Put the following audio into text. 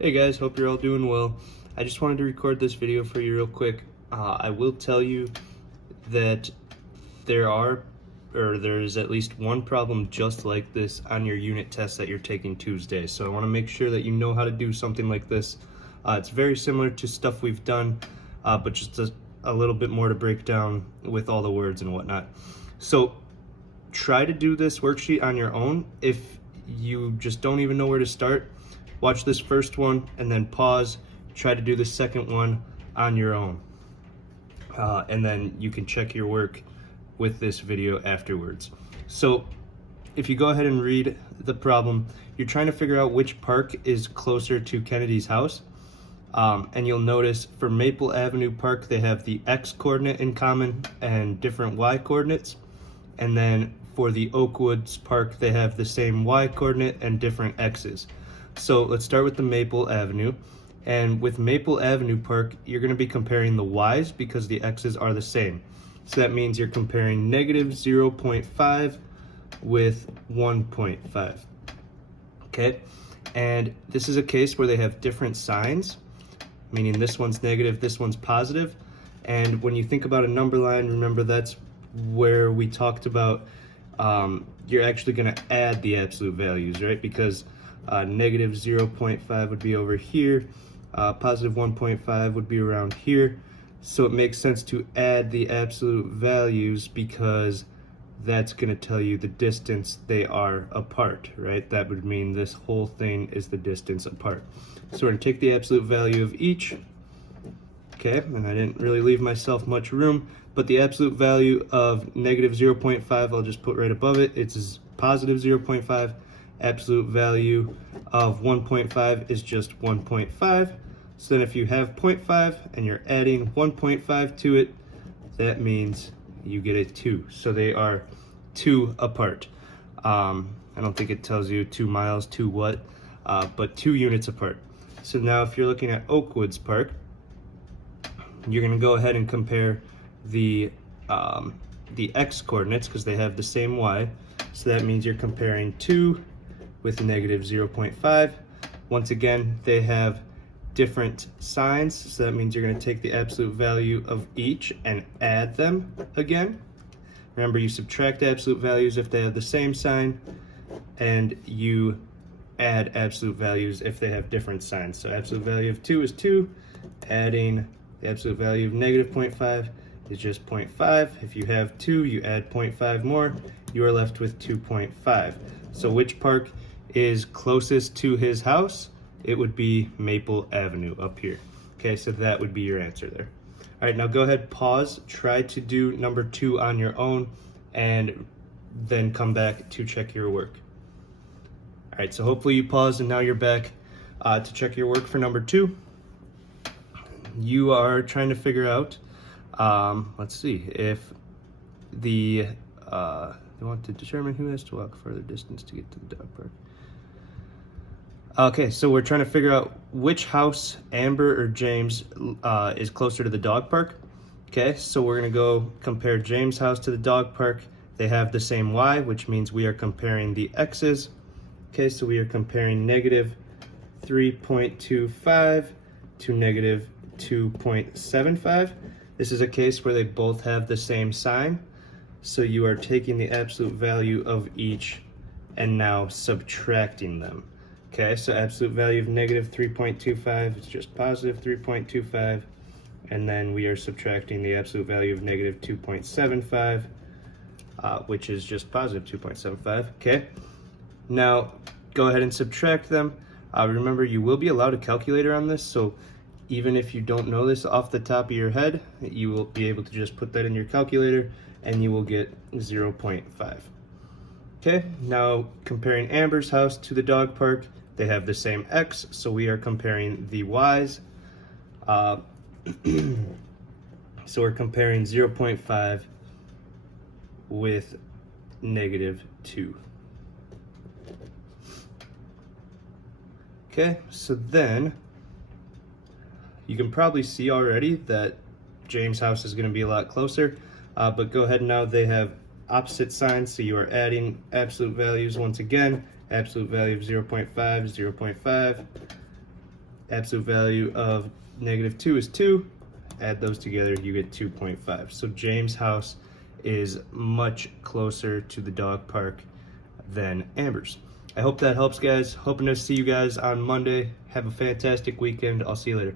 Hey guys, hope you're all doing well. I just wanted to record this video for you real quick. I will tell you that there's at least one problem just like this on your unit test that you're taking Tuesday. So I want to make sure that you know how to do something like this. It's very similar to stuff we've done, but just a little bit more to break down with all the words and whatnot. So try to do this worksheet on your own. If you just don't even know where to start, watch this first one and then pause, try to do the second one on your own. And then you can check your work with this video afterwards. So if you go ahead and read the problem, you're trying to figure out which park is closer to Kennedy's house. And you'll notice for Maple Avenue Park, they have the X coordinate in common and different Y coordinates. And then for the Oakwoods Park, they have the same Y coordinate and different X's. So let's start with the Maple Avenue. And with Maple Avenue Park, you're going to be comparing the Y's because the X's are the same. So that means you're comparing negative 0.5 with 1.5. Okay, and this is a case where they have different signs, meaning this one's negative, this one's positive. And when you think about a number line, remember that's where we talked about you're actually going to add the absolute values, right? Because negative 0.5 would be over here, positive 1.5 would be around here. So it makes sense to add the absolute values because that's going to tell you the distance they are apart, right? That would mean this whole thing is the distance apart. So we're going to take the absolute value of each. Okay, and I didn't really leave myself much room, but the absolute value of negative 0.5, I'll just put right above it. It's positive 0.5. Absolute value of 1.5 is just 1.5. So then if you have 0.5 and you're adding 1.5 to it, that means you get a 2. So they are 2 apart. I don't think it tells you 2 miles, 2 what, but 2 units apart. So now if you're looking at Oakwoods Park, you're going to go ahead and compare the X coordinates because they have the same Y. So that means you're comparing 2 with negative 0.5. Once again, they have different signs, so that means you're going to take the absolute value of each and add them again. Remember, you subtract absolute values if they have the same sign, and you add absolute values if they have different signs. So absolute value of 2 is 2, adding the absolute value of negative 0.5 is just 0.5. If you have 2, you add 0.5 more, you are left with 2.5. So which park is closest to his house? It would be Maple Avenue up here. Okay, so that would be your answer there. All right, now go ahead, pause, try to do number 2 on your own, and then come back to check your work. All right, so hopefully you paused and now you're back to check your work for number 2. You are trying to figure out, let's see, if they want to determine who has to walk further distance to get to the dog park. Okay, so we're trying to figure out which house, Amber or James, is closer to the dog park. Okay, so we're gonna go compare James' house to the dog park. They have the same Y, which means we are comparing the X's. Okay, so we are comparing negative 3.25 to negative 2.75. This is a case where they both have the same sign. So you are taking the absolute value of each and now subtracting them. Okay, so absolute value of negative 3.25 is just positive 3.25, and then we are subtracting the absolute value of negative 2.75, which is just positive 2.75. Okay, now go ahead and subtract them. Remember, you will be allowed a calculator on this, so even if you don't know this off the top of your head, you will be able to just put that in your calculator and you will get 0.5. Okay, now comparing Amber's house to the dog park, they have the same X, so we are comparing the Y's. So we're comparing 0.5 with negative 2. Okay, so then you can probably see already that James' house is going to be a lot closer, but go ahead now, they have opposite signs, so you are adding absolute values once again. Absolute value of 0.5, 0.5, Absolute value of -2 is 2. Add those together, you get 2.5. So James' house is much closer to the dog park than Amber's. I hope that helps, guys. Hoping to see you guys on Monday. Have a fantastic weekend. I'll see you later.